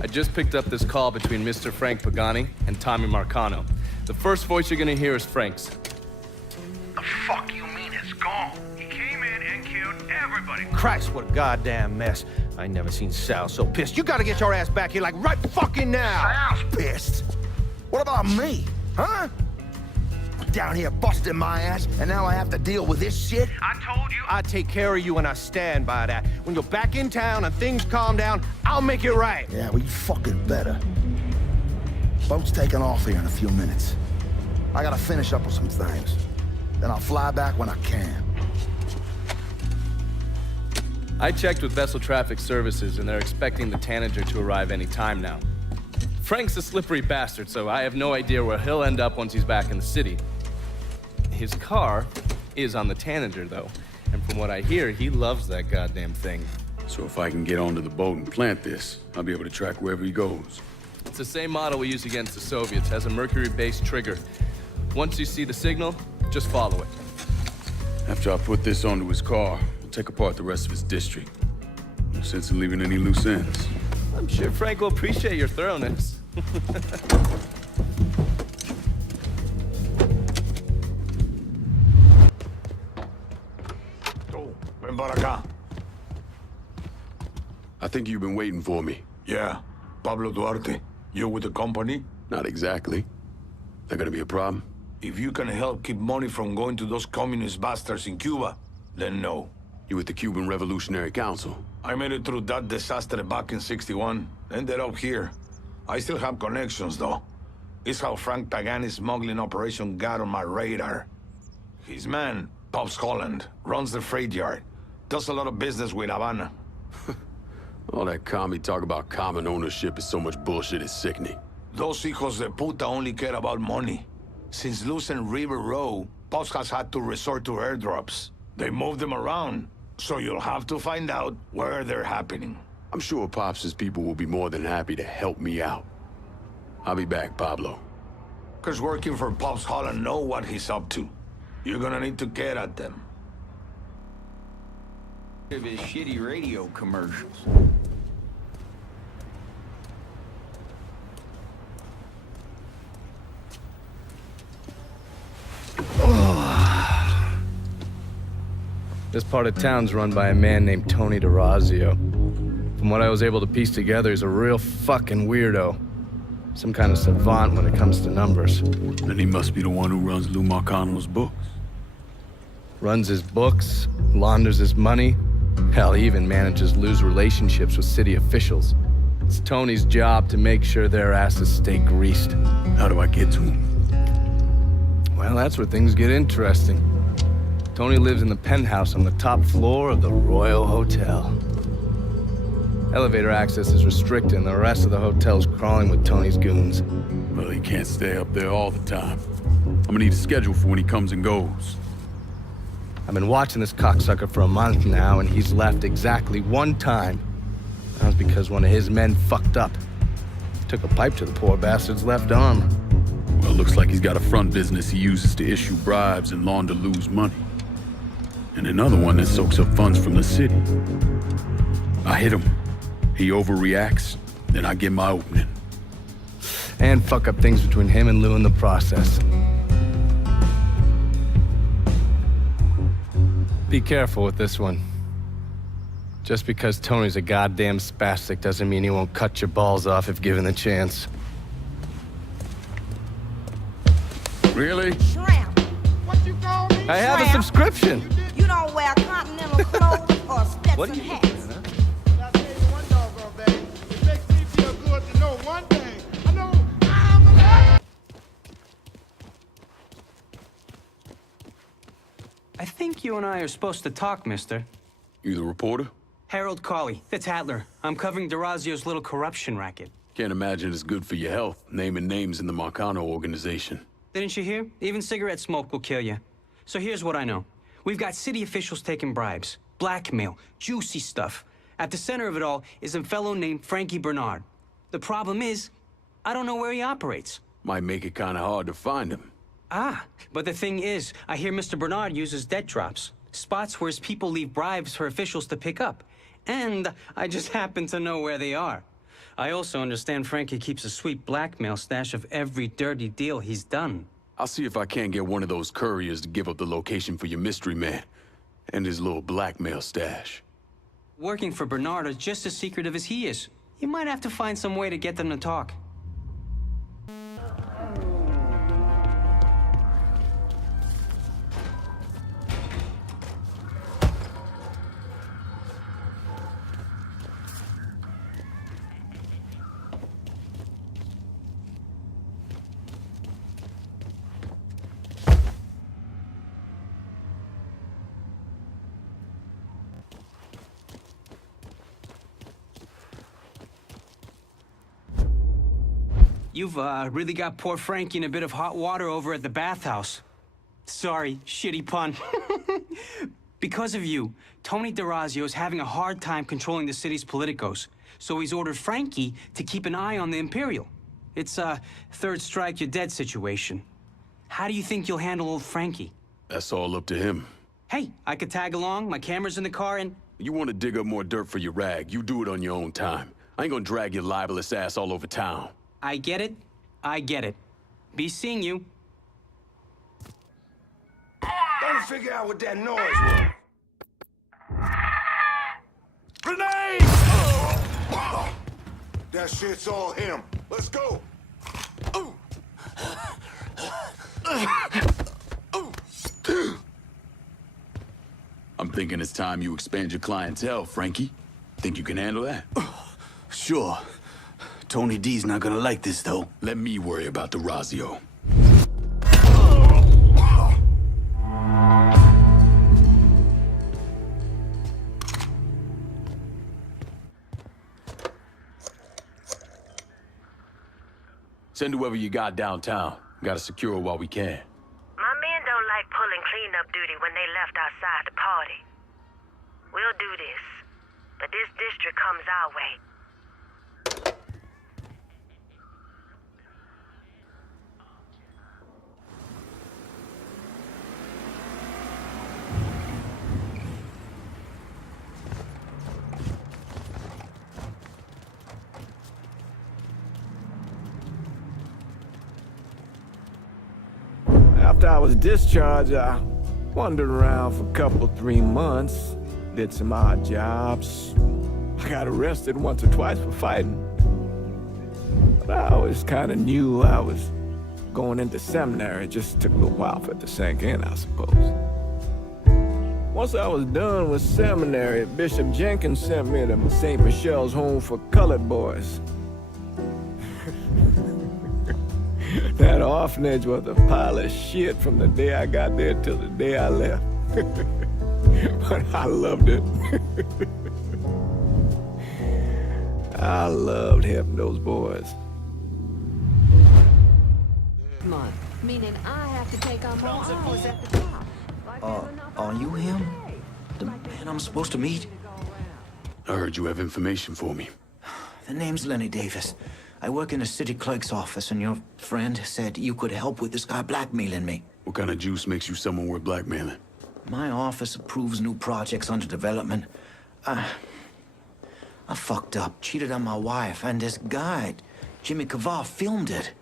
I just picked up this call between Mr. Frank Pagani and Tommy Marcano. The first voice you're gonna hear is Frank's. The fuck you mean it's gone? He came in and killed everybody. Christ, what a goddamn mess. I ain't never seen Sal so pissed. You gotta get your ass back here like right fucking now. Sal's pissed. What about me? Huh? Down here busting my ass, and now I have to deal with this shit? I told you. I take care of you and I stand by that. When you're back in town and things calm down, I'll make it right. Yeah, well, you fucking better. Boat's taking off here in a few minutes. I gotta finish up with some things. Then I'll fly back when I can. I checked with Vessel Traffic Services, and they're expecting the Tanager to arrive any time now. Frank's a slippery bastard, so I have no idea where he'll end up once he's back in the city. His car is on the Tanager, though, and from what I hear, he loves that goddamn thing. So if I can get onto the boat and plant this, I'll be able to track wherever he goes. It's the same model we use against the Soviets, has a mercury-based trigger. Once you see the signal, just follow it. After I put this onto his car, I'll take apart the rest of his district. No sense in leaving any loose ends. I'm sure Frank will appreciate your thoroughness. Ven para acá. I think you've been waiting for me. Yeah, Pablo Duarte. You with the company? Not exactly. That gonna be a problem? If you can help keep money from going to those communist bastards in Cuba, then no. You with the Cuban Revolutionary Council? I made it through that disaster back in '61. Ended up here. I still have connections, though. It's how Frank Pagani's smuggling operation got on my radar. His man, Pops Holland, runs the freight yard. Does a lot of business with Havana. All that commie talk about common ownership is so much bullshit, it's sickening. Those hijos de puta only care about money. Since losing River Row, Pops has had to resort to airdrops. They move them around, so you'll have to find out where they're happening. I'm sure Pops' people will be more than happy to help me out. I'll be back, Pablo. 'Cause working for Pops Holland know what he's up to. You're gonna need to get at them. Of his shitty radio commercials. This part of town's run by a man named Tony DeRazio. From what I was able to piece together, he's a real fucking weirdo. Some kind of savant when it comes to numbers. Then he must be the one who runs Lou Marcano's books. Runs his books, launders his money. Hell, he even manages Lou's relationships with city officials. It's Tony's job to make sure their asses stay greased. How do I get to him? Well, that's where things get interesting. Tony lives in the penthouse on the top floor of the Royal Hotel. Elevator access is restricted and the rest of the hotel's crawling with Tony's goons. Well, he can't stay up there all the time. I'm gonna need a schedule for when he comes and goes. I've been watching this cocksucker for a month now, and he's left exactly one time. That was because one of his men fucked up. Took a pipe to the poor bastard's left arm. Well, looks like he's got a front business he uses to issue bribes and launder Lou's money. And another one that soaks up funds from the city. I hit him. He overreacts, then I get my opening. And fuck up things between him and Lou in the process. Be careful with this one. Just because Tony's a goddamn spastic doesn't mean he won't cut your balls off if given the chance. Really? Shrimp. What you call me? I have a subscription. You don't wear continental clothes or What are Stetson you hats. doing, huh? I'll tell you one doggone thing. It makes me feel good to know one thing. I know I'm alive. I think you and I are supposed to talk, mister. You the reporter? Harold Cawley, the Tattler. I'm covering DeRazio's little corruption racket. Can't imagine it's good for your health, naming names in the Marcano organization. Didn't you hear? Even cigarette smoke will kill you. So here's what I know. We've got city officials taking bribes, blackmail, juicy stuff. At the center of it all is a fellow named Frankie Bernard. The problem is, I don't know where he operates. Might make it kind of hard to find him. Ah, but the thing is, I hear Mr. Bernard uses debt drops. Spots where his people leave bribes for officials to pick up. And I just happen to know where they are. I also understand Frankie keeps a sweet blackmail stash of every dirty deal he's done. I'll see if I can't get one of those couriers to give up the location for your mystery man and his little blackmail stash. Working for Bernard is just as secretive as he is. You might have to find some way to get them to talk. You've really got poor Frankie in a bit of hot water over at the bathhouse. Sorry, shitty pun. Because of you, Tony DeRazio is having a hard time controlling the city's politicos, so he's ordered Frankie to keep an eye on the Imperial. It's a third strike, you're dead situation. How do you think you'll handle old Frankie? That's all up to him. Hey, I could tag along, my camera's in the car, and... You want to dig up more dirt for your rag, you do it on your own time. I ain't gonna drag your libelous ass all over town. I get it. I get it. Be seeing you. Gotta figure out what that noise was. Grenade! That shit's all him. Let's go. I'm thinking it's time you expand your clientele, Frankie. Think you can handle that? Sure. Tony D's not gonna like this, though. Let me worry about DeRazio. Send whoever you got downtown. Gotta secure her while we can. My men don't like pulling cleanup duty when they left outside the party. We'll do this, but this district comes our way. After I was discharged, I wandered around for a couple, 3 months, did some odd jobs. I got arrested once or twice for fighting. But I always kind of knew I was going into seminary. It just took a little while for it to sink in, I suppose. Once I was done with seminary, Bishop Jenkins sent me to St. Michelle's Home for Colored Boys. That orphanage was a pile of shit from the day I got there till the day I left. But I loved it. I loved helping those boys. Come on. Meaning I have to take on more hours at the top. Are you him? The man I'm supposed to meet? I heard you have information for me. The name's Lenny Davis. I work in the city clerk's office, and your friend said you could help with this guy blackmailing me. What kind of juice makes you someone worth blackmailing? My office approves new projects under development. I fucked up, cheated on my wife, and this guy, Jimmy Kavar, filmed it.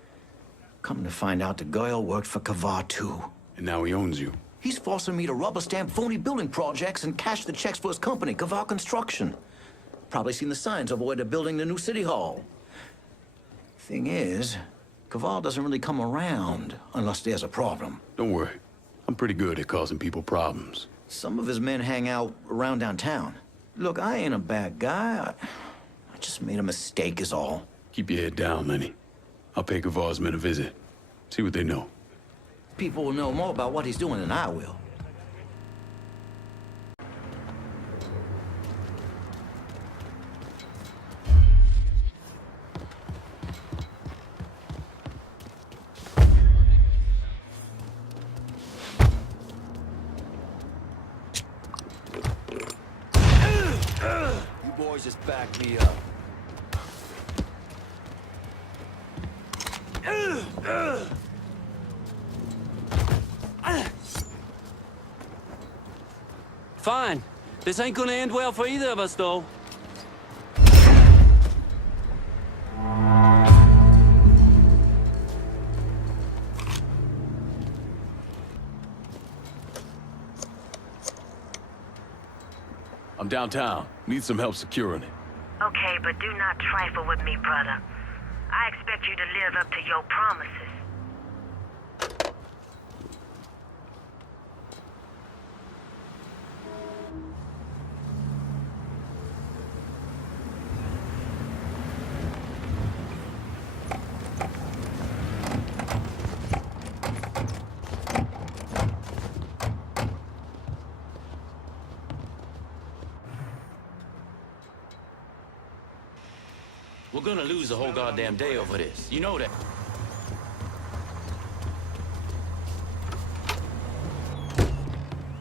Come to find out, the girl worked for Kavar, too. And now he owns you. He's forcing me to rubber stamp phony building projects and cash the checks for his company, Kavar Construction. Probably seen the signs over where they're building the new city hall. Thing is, Kaval doesn't really come around unless there's a problem. Don't worry. I'm pretty good at causing people problems. Some of his men hang out around downtown. Look, I ain't a bad guy. I just made a mistake is all. Keep your head down, Lenny. I'll pay Kavar's men a visit. See what they know. People will know more about what he's doing than I will. Boys just back me up. Fine. This ain't gonna end well for either of us, though. I'm downtown. Need some help securing it. Okay, but do not trifle with me, brother. I expect you to live up to your promises. We're gonna lose the whole goddamn day over this. You know that.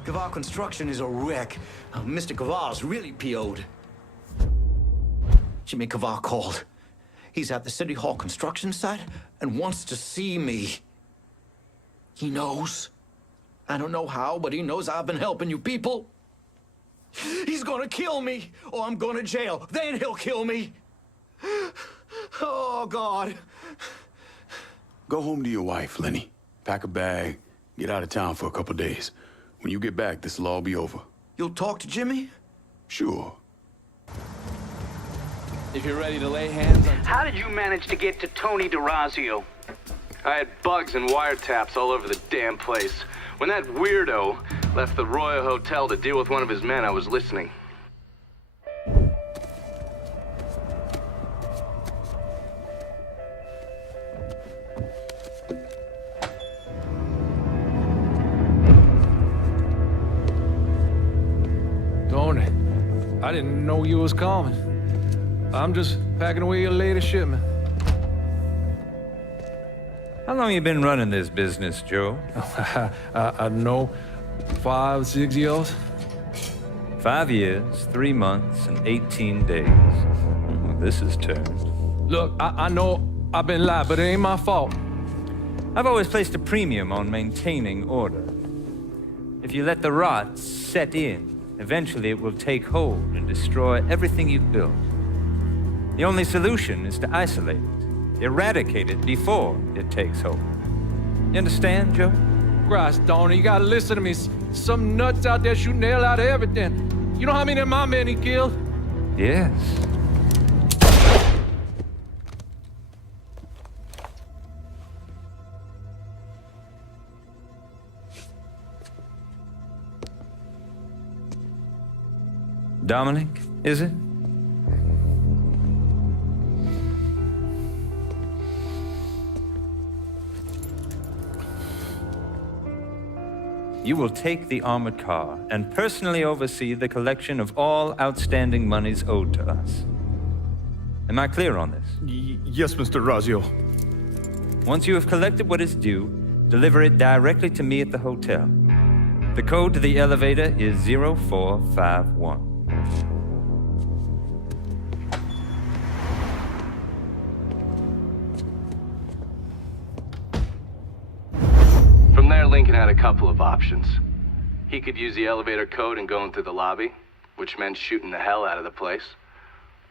Kavar Construction is a wreck. Mr. Kavar's really PO'd. Jimmy Kavar called. He's at the City Hall construction site and wants to see me. He knows. I don't know how, but he knows I've been helping you people. He's gonna kill me, or I'm going to jail. Then he'll kill me. Oh, God. Go home to your wife, Lenny. Pack a bag, get out of town for a couple days. When you get back, this'll all be over. You'll talk to Jimmy? Sure. If you're ready to lay hands on... How did you manage to get to Tony DeRazio? I had bugs and wiretaps all over the damn place. When that weirdo left the Royal Hotel to deal with one of his men, I was listening. Tony, I didn't know you was coming. I'm just packing away your latest shipment. How long you been running this business, Joe? I know, 5, 6 years. 5 years, 3 months, and 18 days. Well, this is turned. Look, I know I've been lied, but it ain't my fault. I've always placed a premium on maintaining order. If you let the rot set in, eventually it will take hold and destroy everything you've built. The only solution is to isolate it, eradicate it before it takes hold. You understand, Joe? Christ, Tony, you gotta listen to me. Some nuts out there shooting the hell out of everything. You know how many of my men he killed? Yes. Dominic, is it? You will take the armored car and personally oversee the collection of all outstanding monies owed to us. Am I clear on this? Yes, Mr. Razio. Once you have collected what is due, deliver it directly to me at the hotel. The code to the elevator is 0451. From there, Lincoln had a couple of options. He could use the elevator code and go into the lobby, which meant shooting the hell out of the place.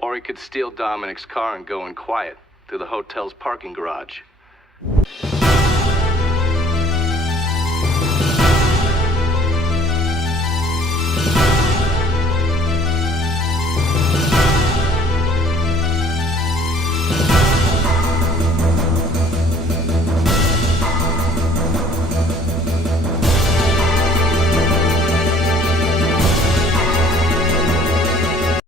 Or he could steal Dominic's car and go in quiet through the hotel's parking garage.